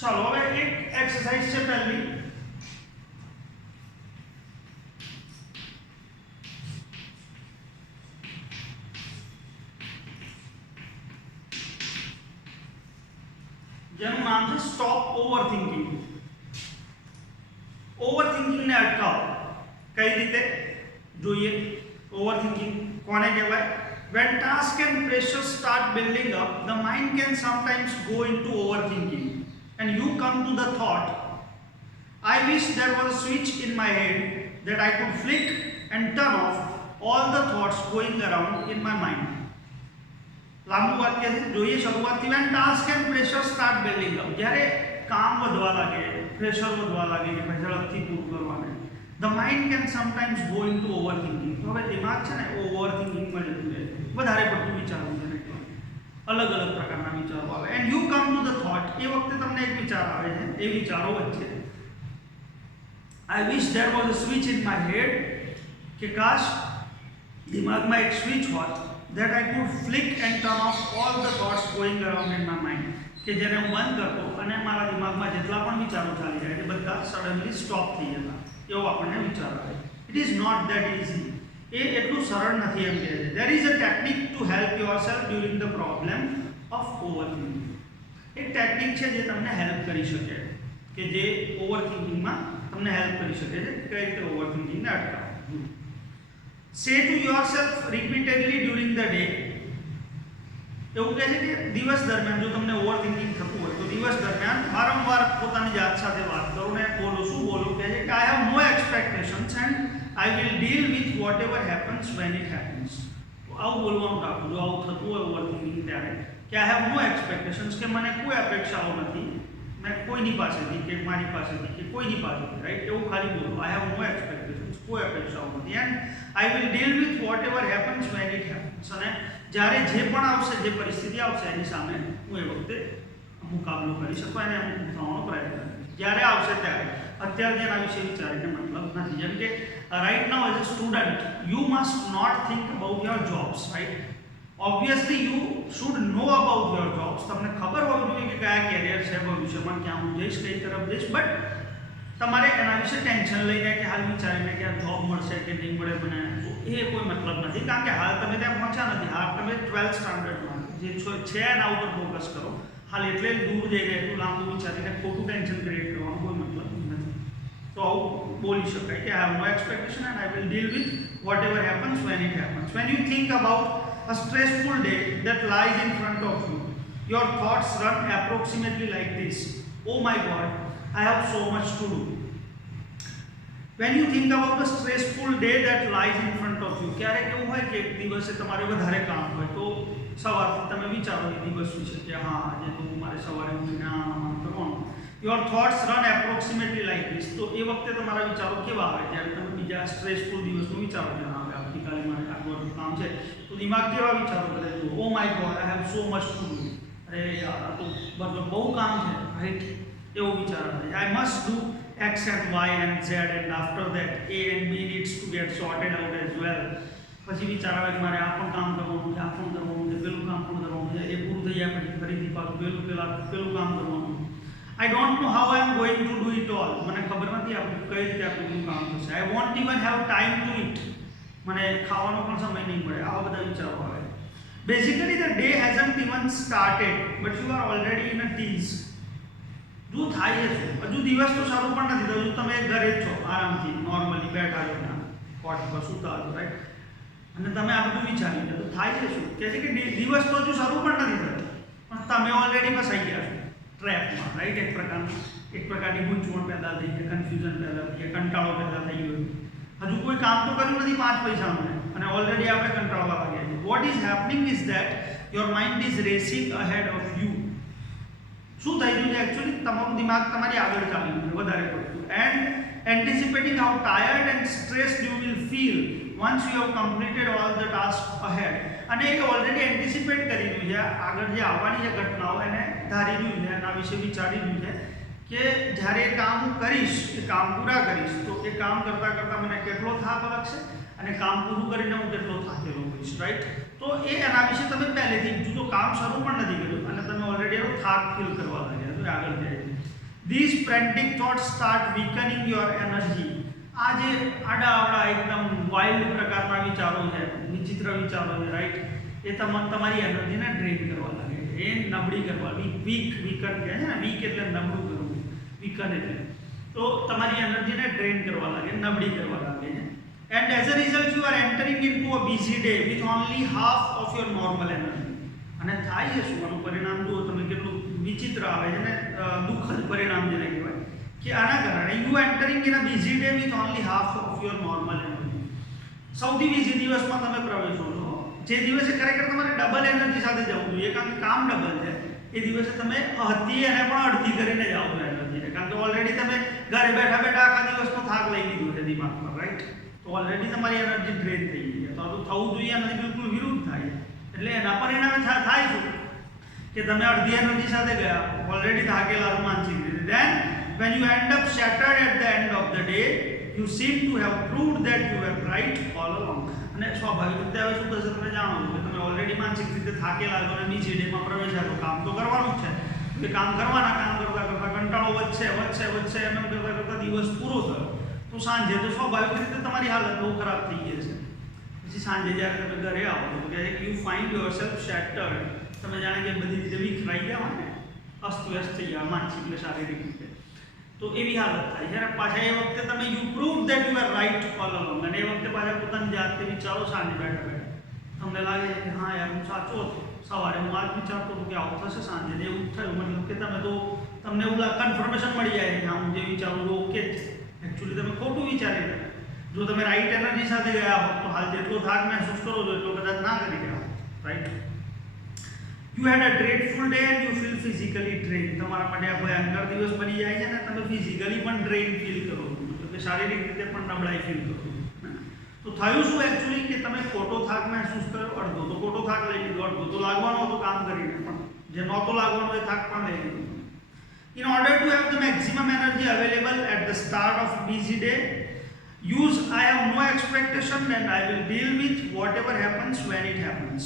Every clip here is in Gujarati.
ચાલો હવે એક એક્સરસાઇઝ છે પહેલી, જેનું નામ છે stop over thinking. Over thinking ને અટકાવો. કઈ રીતે જોઈએ ઓવર થિંકિંગ કોને કહેવાય? When tasks and pressure start building up, the mind can sometimes go into overthinking, and you come to the thought, I wish there was a switch in my head that I could flick and turn off all the thoughts going around in my mind. લાંબુ વાક્ય છે, જોઈએ શરૂઆતથી. When tasks and pressure start building up, જ્યારે કામ વધવા લાગે, પ્રેશર વધવા લાગે કે ભાઈ ઝડપથી પૂરું કરવાને, the mind can sometimes go into overthinking. તો હવે દિમાગ છે ને ઓવરથિંકિંગમાં જતું રહે, વધારે પડતું વિચારવું છે, અલગ અલગ પ્રકારના વિચારો આવે. And you come to the thought, એ વખતે તમને એક વિચાર આવે છે, એ વિચારો વચ્ચે I wish there was a switch in my head, કે કાશ દિમાગમાં એક સ્વિચ હોત, that I could flick and turn off all the thoughts going around in my mind, કે જેને હું બંધ કરતો અને મારા દિમાગમાં જેટલા પણ વિચારો ચાલી રહ્યા છે બધા સડનલી સ્ટોપ થઈ જતા, એવો આપણને વિચાર આવે. It is not that easy. એ એટલું સરળ નથી એમ કહે છે. There is a technique to help yourself during the problem of overthinking. એક ટેકનિક છે જે તમને હેલ્પ કરી શકે, કે જે ઓવરથિંકિંગમાં તમને હેલ્પ કરી શકે છે, કઈ રીતે ઓવરથિંકિંગને અટકાવવું. Say to yourself repeatedly during the day. એવું કહે છે કે દિવસ દરમિયાન જો તમને ઓવરથિંકિંગ થતું હોય તો દિવસ દરમિયાન વારંવાર પોતાની જાત સાથે વાત કરો ને બોલો. શું બોલો? કહે છે કે I have no expectations and I will deal with whatever happens when it happens. આવું બોલવાનું રાખવું જો આવું થતું હોય ઓવરથિંકિંગ ત્યારે, કે આઈ હેવ નો એક્સપેક્ટેશન્સ, કે મને કોઈ અપેક્ષાઓ નથી મેં કોઈની પાસેથી કે મારી પાસેથી કે કોઈની પાસેથી, રાઈટ? એવું ખાલી બોલો, આઈ હેવ નો એક્સપેક્ટેશન્સ, કોઈ અપેક્ષાઓ નથી. And I will deal with whatever happens when it happens. અને જ્યારે જે પણ આવશે, જે પરિસ્થિતિ આવશે એની સામે હું એ વખતે મુકાબલો કરી શકું અને હું થવાનો પ્રયત્ન કરીશ. જ્યારે આવશે ત્યારે, અત્યારે એના વિશે વિચારીને મતલબ નથી. જેમ કે right now as a student you must not think about your jobs, right? Obviously you should know about your jobs. તમને ખબર હોવી જોઈએ કે કયા કેરિયર છે ભવિષ્યમાં, ક્યાં હું જઈશ, કઈ તરફ જઈશ. બટ તમારે એના વિશે ટેન્શન લઈને કે હાલ વિચારીને કે આ જોબ મળશે કે નહીં મળે મને, એ કોઈ મતલબ નથી. કારણ કે હાલ તમે ત્યાં પહોંચ્યા નથી, હાલ તમે 12th સ્ટાન્ડર્ડમાં જે છે એના ઉપર ફોકસ કરો. હાલ એટલે દૂર જઈ રહ્યા, એટલું લાંબુ વિચારીને ખોટું ટેન્શન ક્રિએટ કરવાનું કોઈ મતલબ નથી. તો આવું બોલી શકાય કે I have no expectation and I will deal with whatever happens when it happens. When you think about a stressful day that lies in front of you, your thoughts run approximately like this: oh my god, I have so much to do. When you think about a stressful day that lies in front of you, ક્યારેક એવું હોય કે એક દિવસે તમારે વધારે કામ હોય તો સવારથી તમે વિચારો એ દિવસ વિશે કે હા આજે તો મારે સવારે ઉઠીને આમ કરવાનું. Your thoughts run approximately like this. તો એ વખતે તમારા વિચારો કેવા આવે જ્યારે તમે બીજા સ્ટ્રેસફુલ દિવસનું વિચારો કે હા આવતીકાલે મારે આટલું કામ છે, તો દિમાગ કેવા વિચારો કરે? Oh my God, I have so much to do. અરે યાર આ તો મતલબ બહુ કામ છે, રાઈટ? એવો વિચાર આવે. I must do X and Y and Z and after that A and B needs to get sorted out as well. પછી વિચાર આવે કે મારે આ પણ કામ કરવાનું છે, આ પણ કરવાનું છે, પેલું કામ પણ કરવાનું છે, એ પૂરું થઈ જાય પછી ફરીથી પાછું પેલું કામ કરવાનું. I don't know how I am going to do it all. મને ખબર નથી આપણું કઈ રીતે આ બધું કામ થશે. I want even have time to it. મને ખાવાનો પણ સમય નહીં મળે. આવા બધા વિચારો આવે. Basically the day hasn't even started but you are already in a tease. જો થાય છે હજુ દિવસ તો શરૂ પણ નથી થયો, તમે ઘરે જ છો આરામથી નોર્મલી બેઠા છો ત્યાં કોટ પર સૂતા છો, રાઈટ? અને તમે આ બધું વિચારી લો તો થાય છે શું? કહે છે કે દિવસ તો હજુ શરૂ પણ નથી થયો પણ તમે ઓલરેડી ફસાઈ ગયા છો ટ્રેપમાં, રાઈટ? એક પ્રકારની ગૂંચવણ પેદા થઈ છે, કન્ફ્યુઝન પેદા થઈ છે, કંટાળો પેદા થઈ ગયો. હજુ કોઈ કામ તો કર્યું નથી 5 પૈસાનું અને ઓલરેડી આપણે કંટાળવા લાગ્યા છીએ. What is happening is that your mind is racing ahead of you. શું થઈ રહ્યું છે એકચ્યુઅલી? તમારું દિમાગ તમારી આગળ ચાલી રહ્યું છે વધારે પડતું. And anticipating how tired and stressed you will feel once you have completed all the task ahead. અને એ ઓલરેડી એન્ટિસિપેટ કરી રહ્યું છે, આગળ જે આવવાની જે ઘટનાઓ એને ધારી રહ્યું છે, એના વિશે વિચારી રહ્યું છે કે જ્યારે એ કામ હું કરીશ, એ કામ પૂરા કરીશ તો એ કામ કરતાં કરતાં મને કેટલો થાક લાગશે અને કામ પૂરું કરીને હું કેટલો થાકેલો હોઈશ, રાઈટ? તો એ એના વિશે તમે પહેલેથી જો કામ શરૂ પણ નથી કર્યું અને તમે ઓલરેડી એનો થાક ફીલ કરવા લાગ્યા તો આગળ જાય. These frantic thoughts start weakening your energy. આ જે આડા આવડા એકદમ વાઇલ્ડ પ્રકારના વિચારો છે, વિચિત્ર વિચારો છે, રાઈટ, એ તમારી એનર્જીને ડ્રેન કરવા લાગે છે, એ નબળી કરવા, વીકન કહે છે ને, વીક એટલે નબળું કરવું, વીકન એટલે, તો તમારી એનર્જીને ડ્રેન કરવા લાગે, નબળી કરવા લાગે છે. And as a result you are entering into a busy day with only half of your normal energy. અને થાય છે શું, આનું પરિણામ જુઓ તમે કેટલું વિચિત્ર આવે છે ને, દુઃખદ પરિણામ જેને કહેવાય કે આના કારણે you entering in a busy day with only half of your normal energy. સૌથી બીજી દિવસમાં તમે પ્રવેશો છો, જે દિવસે ખરેખર તમારે ડબલ એનર્જી સાથે જવું જોઈએ, કારણ કે કામ ડબલ છે, એ દિવસે તમે હતી એને પણ અડધી કરીને જાઓ છો એનર્જીને, કારણ કે ઓલરેડી તમે ઘરે બેઠા બેઠા આખા દિવસનો થાક લઈ લીધો છે દિમાગ પર, રાઈટ, તો ઓલરેડી તમારી એનર્જી ડ્રેન થઈ ગઈ છે, તો આ તો થવું જોઈએ નથી, બિલકુલ વિરુદ્ધ થાય. એટલે એના પરિણામે થાય શું કે તમે અડધી એનર્જી સાથે ગયા, ઓલરેડી થાકેલા માનસિક રીતે, then when you end up shattered at the end of the day you seem to have proved that you were right all along. અને સ્વાભાવિક રીતે હવે શું થશે, તમે જાણો છો કે તમે ઓલરેડી માનસિક રીતે થાકેલા છો અને બીજી ડેમાં પ્રવેશ્યા છો, કામ તો કરવાનું જ છે, એ કામ કરવાના, કામ કરતા કરતા કંટાળો વધશે એમ કરતા કરતા દિવસ પૂરો થયો, તો સાંજે તો સ્વાભાવિક રીતે તમારી હાલત બહુ ખરાબ થઈ ગઈ છે. પછી સાંજે જ્યારે તમે ઘરે આવો તો કે યુ ફાઇન્ડ યોરસેલ્ફ શેટર્ડ, તમે જાણે કે બધી રીતે વિખરાઈ ગયા હોય ને, અસ્તવ્યસ્ત થઈ ગયા માનસિક અને શારીરિક રીતે, તો એવી હાલત થાય. જ્યારે પાછા એ વખતે તમે you prove that you are right all along, અને એ વખતે પાછા પોતાની જાતને વિચારો સાંજે બેઠા બેઠા, તમને લાગે છે કે હા યાર હું સાચો હતો, સવારે હું આ જ વિચારતો હતો કે આવું થશે, સાંજે એવું થયું, મતલબ કે તમને એવું કન્ફર્મેશન મળી જાય કે હા હું જે વિચારું છું ઓકે જ, એકચ્યુઅલી તમે ખોટું વિચારી રહ્યા. જો તમે રાઈટ એનર્જી સાથે ગયા હોત તો હાલ જેટલો થાક મહેસૂસ કરો છો એટલો કદાચ ના કરી રહ્યા હોત, right. You had a grateful day and you feel physically drain. તમારા માટે આ ભયંકર દિવસ બની જાય છે ને તમે ફિઝિકલી પણ ડ્રેન ફીલ કરો છો, એટલે કે શારીરિક રીતે પણ નબળાઈ ફીલ કરો છો. તો થયું શું એકચ્યુઅલી કે તમે ખોટો થાક મહેસૂસ કર્યો, અડધો તો ખોટો થાક લઈ લીધો, અડધો તો લાગવાનો હતો કામ કરીને, પણ જે નહોતો લાગવાનો એ થાક પણ લઈ લીધો. In order to have the maximum energy available at the start of busy day, use I have no expectation and I will deal with whatever happens when it happens.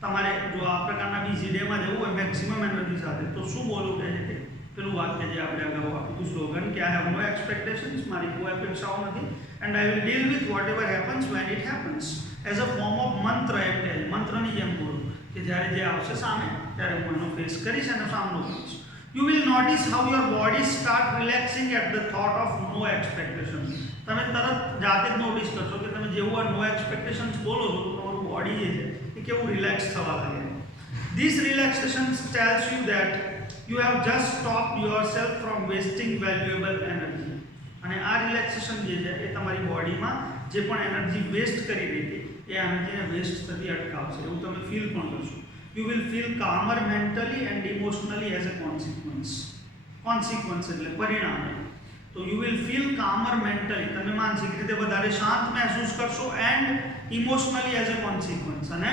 તમારે જો આ પ્રકારના બીજી ડેમાં જવું હોય મેક્સિમમ એનર્જી સાથે, તો શું બોલવું કહે છે, પેલું વાક્ય જે આપણે અગાઉ આપ્યું સ્લોગન કે આઈ હેવ નો એક્સપેક્ટેશન્સ, મારી કોઈ અપેક્ષાઓ નથી, and I will deal with whatever happens when it happens, as a form of મંત્ર, એટલે મંત્રની જેમ બોલું કે જ્યારે જે આવશે સામે ત્યારે હું એનો ફેસ કરીશ અને સામનો કરીશ. You will notice how your body start relaxing at the thought of no expectation. તમે તરત જાતે જ નોટિસ કરશો કે તમે જેવું આ નો એક્સપેક્ટેશન્સ બોલો છો તો તમારું બોડી જે છે એ કેવું રિલેક્સ થવા લાગે. This relaxation tells you that you have just stopped yourself from wasting valuable energy. અને આ રિલેક્સેશન જે છે એ તમારી બોડીમાં જે પણ એનર્જી વેસ્ટ કરી રહી હતી એ એનર્જીને વેસ્ટ થતી અટકાવશે, એવું તમે ફીલ પણ કરશો. You will feel calmer mentally and emotionally as a consequence. Consequence એટલે પરિણામે. તો you will feel calmer mentally, તમે માનસિક રીતે વધારે શાંત મહેસૂસ કરશો, and emotionally as a consequence, અને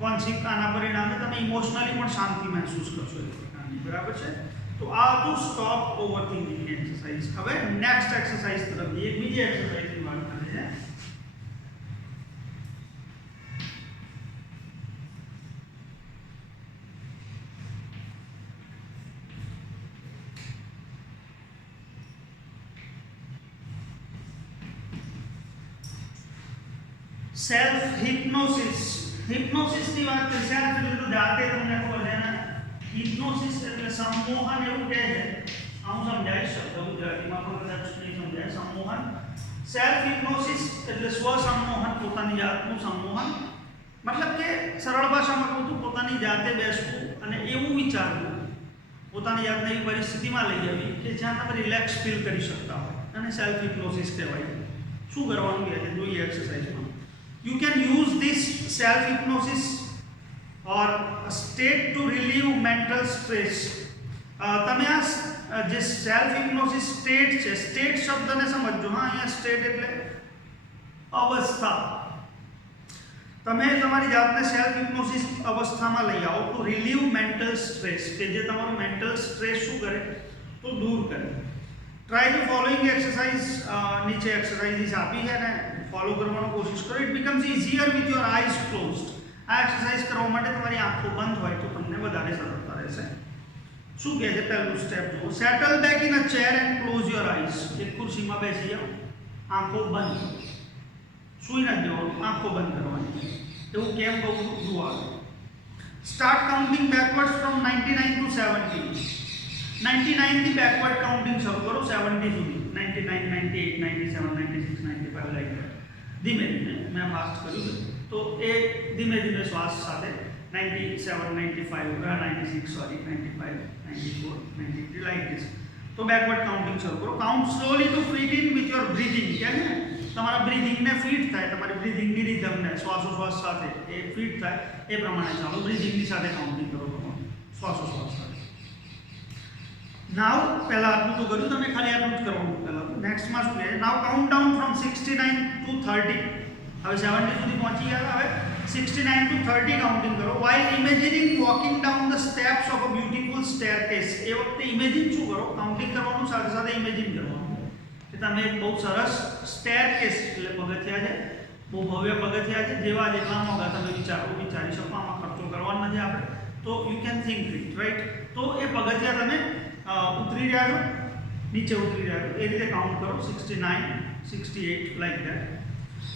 આના પરિણામે તમે ઇમોશનલી પણ શાંતિ મહેસૂસ કરશો એ પ્રકારની, બરાબર છે. તો આ હતું સ્ટોપ ઓવર થિંકિંગ એક્સરસાઇઝ. હવે નેક્સ્ટ એક્સરસાઇઝ તરફ એક બીજી એક્સરસાઇઝની વાત કરે છે. સેલ્ફ હિપ્નોસિસ. હિપ્નોસિસની વાત કરીએ, સેલ્ફ એટલે તો જાતે તમને ખબર છે ને, હિપ્નોસિસ એટલે સંમોહન એવું કહે છે. હું સમજાવીશ શબ્દ ગુજરાતીમાં પણ કદાચ નહીં સમજાય. સંમોહન, સેલ્ફ હિપ્નોસિસ એટલે સ્વ સંમોહન, પોતાની જાતનું સંમોહન, મતલબ કે સરળ ભાષામાં કહું તો પોતાની જાતે બેસવું અને એવું વિચારવું, પોતાની જાતને એવી પરિસ્થિતિમાં લઈ જવી કે જ્યાં તમે રિલેક્સ ફીલ કરી શકતા હોય, અને સેલ્ફ હિપ્નોસિસ કહેવાય. શું કરવાનું કહે છે જોઈએ એક્સરસાઇઝમાં. You can use this self-hypnosis or a state to relieve mental stress. તમે આ જે self-hypnosis state છે, state શબ્દને સમજો. હા, અહીંયા state એટલે અવસ્થા. તમે તમારી જાતને self-hypnosis અવસ્થામાં લઈ આવો to relieve mental stress, કે જે તમારું mental stress શું કરે તો દૂર કરે. Try the following exercise. નીચે એક્સરસાઇઝ આપી છે ને ફોલો કરવાનો કોશિશ કરો. It becomes easier with your eyes closed. આ એક્સરસાઇઝ કરવા માટે તમારી આંખો બંધ હોય તો તમને વધારે સરળતા રહેશે. શું કહે છે પહેલું સ્ટેપ જુઓ, settle back in a chair and close your eyes. એક ખુરશીમાં બેસી જાઓ, આંખો બંધ, સૂઈ નથી જવાનું, આંખો બંધ કરવાની. એવું કેમ કહું છું જુઓ. Start counting backward from 99 to 70. 99 થી બેકવર્ડ કાઉન્ટિંગ શરૂ કરો 70 સુધી. 99, 98, 97, 96, 95 લાઈક ધેટ. ધીમે ધીમે મેં ફાસ્ટ કર્યું છે તો એ ધીમે ધીમે શ્વાસ સાથે 97, 95, 96, સોરી 95, 94, 93 લાઈક ધીસ. તો બેકવર્ડ કાઉન્ટિંગ શરૂ કરો. Count slowly to fit in with your breathing. કે છે તમારા બ્રીથિંગને ફિટ થાય, તમારી બ્રીથિંગની રિધમને શ્વાસોશ્વાસ સાથે એ ફિટ થાય એ પ્રમાણે ચાલો. બ્રીથિંગની સાથે કાઉન્ટિંગ કરો તમે શ્વાસોશ્વાસ સાથે. નાવ પહેલા આટલું તો કર્યું તમે, ખાલી આટલું જ કરવાનું પહેલા. નેક્સ્ટમાં શું કહે, now count down from 69 to 30. હવે 70 સુધી પહોંચી ગયા. હવે 69 ટુ 30 કાઉન્ટિંગ કરો. While imagining walking down the steps of a beautiful staircase. એ વખતે ઇમેજિન શું કરો, કાઉન્ટિંગ કરવાનું સાથે સાથે ઇમેજિન કરવાનું કે તમે એક બહુ સરસ સ્ટેરકેસ એટલે પગથિયા છે, બહુ ભવ્ય પગથિયા છે, જેવા જેટલા મોંઘા તમે વિચારી શકો, આમાં ખર્ચો કરવાનો નથી આપણે, તો you can think it right. તો એ પગથિયા તમે ઉતરી રહ્યા છો, નીચે ઉતરી રહ્યા છો, એ રીતે કાઉન્ટ કરો 69, 68 like that.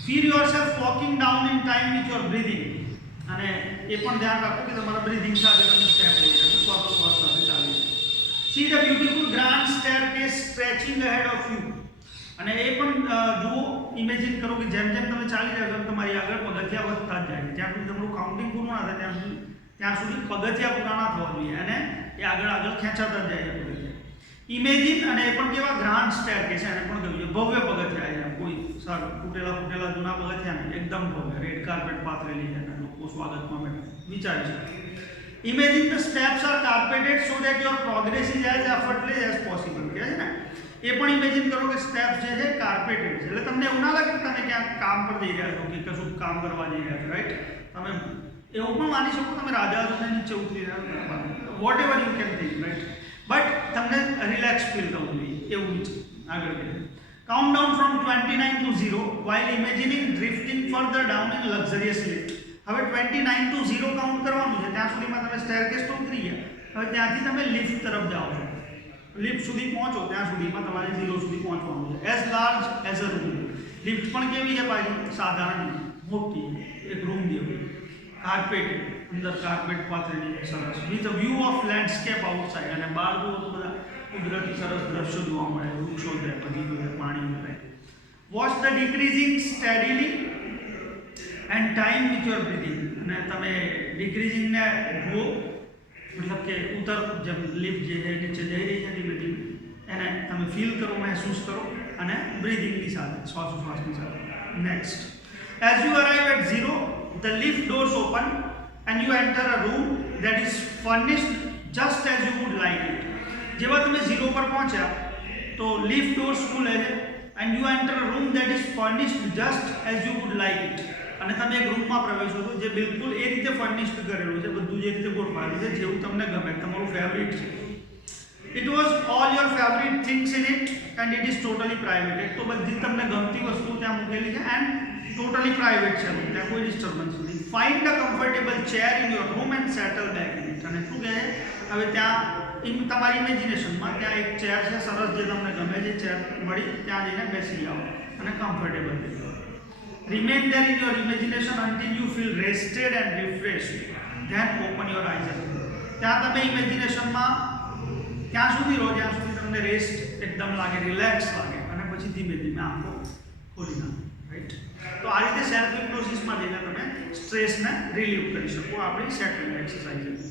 Feel yourself walking down in time with your breathing. અને એ પણ ધ્યાન રાખો કે તમારા બ્રીથિંગ સાથે તમે સ્ટેપ લઈ રહ્યા છો, શ્વાસોશ્વાસ સાથે ચાલી. See the beautiful grand staircase stretching ahead of you. અને એ પણ જુઓ, ઇમેજિન કરો કે જેમ જેમ તમે ચાલી રહ્યા છો તમારી આગળ પગથિયા વધતા જ જાય. જ્યાં સુધી તમારું કાઉન્ટિંગ પૂરું ના થાય ત્યાં સુધી પગથિયા પૂરા ના થવા જોઈએ અને એ આગળ ખેંચાતા જ જાય પગથિયા. ઇમેજિન, અને એ પણ કેવા ગ્રાન્ડ સ્ટેરકેસ, એને પણ કહ્યું છે ભવ્ય પગથિયા છે, કોઈ સારું તૂટેલા જૂના પગથિયા નહીં, એકદમ ભવ્ય, રેડ કાર્પેટ પાથરેલી છે અને લોકો સ્વાગતમાં બેઠા વિચારી શકે. Imagine the steps are carpeted so that your progress is as effortless as possible. કહે છે ને, એ પણ ઇમેજિન કરો કે સ્ટેપ્સ જે છે કાર્પેટેડ છે, એટલે તમને એવું ના લાગે કે તમે ક્યાંક કામ પર જઈ રહ્યા છો કે કશું કામ કરવા જઈ રહ્યા છો, રાઈટ. તમે એવું પણ માની શકો તમે રાજા છો ને નીચે ઉતરી રહ્યા છો, whatever you can think, right. But તમને રિલેક્સ ફીલ થવું જોઈએ એવું જ આગળ કહે. Count down from 29 to 0 while imagining drifting further down in luxurious lift. હવે 29 ટુ 0 કાઉન્ટ કરવાનું છે, ત્યાં સુધીમાં તમે સ્ટેરકેસ તો ઉતરી ગયા. હવે ત્યાંથી તમે લિફ્ટ તરફ જાઓ છો, લિફ્ટ સુધી પહોંચો ત્યાં સુધીમાં તમારે 0 સુધી પહોંચવાનું છે. As large as a room. Lift પણ કેવી છે પાછી, સાધારણ મોટી એક રૂમ જેવી, કાર્પેટેડ, અંદર કાર્પેટ પાથરેલી સરસ, with a view of landscape outside. અને બહાર જુઓ તો બધા કુદરતી સરસ દ્રશ્યો જોવા મળે, વૃક્ષો છે, બગીચો છે, પાણી છે. Watch the decreasing steadily and time with your breathing. અને તમે ડિક્રીઝિંગને જુઓ, મતલબ કે જેમ લિફ્ટ જે છે નીચે જઈ રહી છે ધીમે ધીમે, એને તમે ફીલ કરો, મહેસૂસ કરો, અને બ્રીથિંગની સાથે શ્વાસોશ્વાસની સાથે. Next, as you arrive at 0 the lift doors open and you enter a room that is furnished just as you would like it. જેવા તમે 0 પર પહોંચ્યા તો લિફ્ટ ડોર્સ ખુલે છે and you enter a room that is furnished just as you would like it. અને તમે એક રૂમમાં પ્રવેશો છો જે બિલકુલ એ રીતે ફર્નિશ્ડ કરેલું છે, બધું જે રીતે ગોઠવાયેલું છે જેવું તમને ગમે, તમારું ફેવરિટ છે. It was all your favorite things in it and it is totally private. એક તો બધી તમને ગમતી વસ્તુ ત્યાં મૂકેલી છે and totally private છે, ત્યાં કોઈ ડિસ્ટર્બન્સ નથી. Find a comfortable chair in your room and settle back in it. અને શું કહે, હવે ત્યાં તમારી ઇમેજિનેશનમાં ત્યાં એક ચેર છે સરસ, જે તમને ગમે છે ચેર મળી, ત્યાં જઈને બેસી જાઓ અને કમ્ફર્ટેબલ થઈ જાઓ. Remain there in your imagination until you feel rested and refreshed. Then open your eyes again. ત્યાં તમે ઇમેજિનેશનમાં ત્યાં સુધી રહો જ્યાં સુધી તમને રેસ્ટ એકદમ લાગે, રિલેક્સ લાગે, અને પછી ધીમે ધીમે આંખો ખોલી નાખો, રાઈટ. તો આ રીતે સેલ્ફ હિપ્નોસિસમાં જઈને તમે સ્ટ્રેસને રિલીવ કરી શકો. આપણી સેકન્ડ એક્સરસાઇઝ છે.